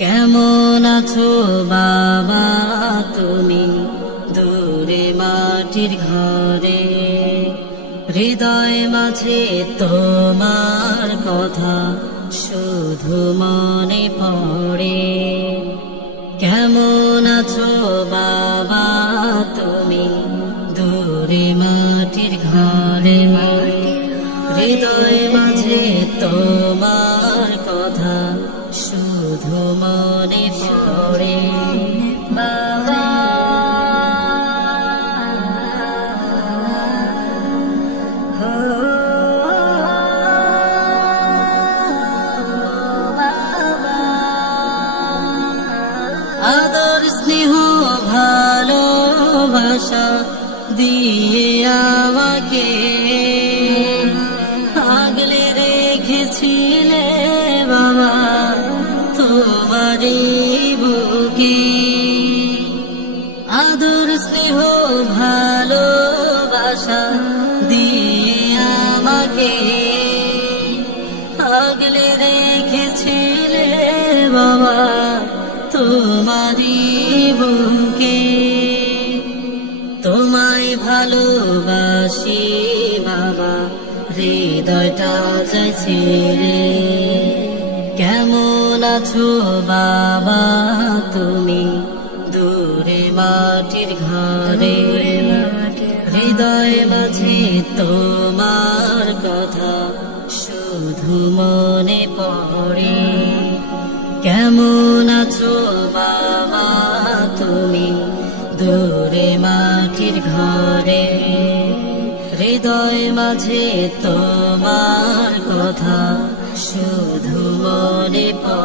কেমন আছো বাবা তুমি দূরে মাটির ঘরে, হৃদয় মাঝে তোমার কথা শুধু মনে পড়ে। কেমন আছো বাবা তুমি দূরে মাটির ঘরে, হৃদয় মাঝে তোমার কথা শুধু মনে পড়ে। বাবা আদর স্নেহ ভালোবাসা দিয়ে আমাকে আগলে রেখেছিলে বাবা তোমারই বুকে। আদর স্নেহ ভালোবাসা দিয়ে আমাকে আগলে রেখেছিলে বাবা তোমারই বুকে। তোমায় ভালোবাসি বাবা হৃদয়টা চাইছে রে। কেমন আছো বাবা তুমি দূরে মাটির ঘরে, হৃদয় মাঝে তোমার কথা শুধু মনে পড়ে। কেমন আছো বাবা তুমি দূরে মাটির ঘরে, হৃদয় মাঝে তোমার কথা শুধু মনে পড়ে।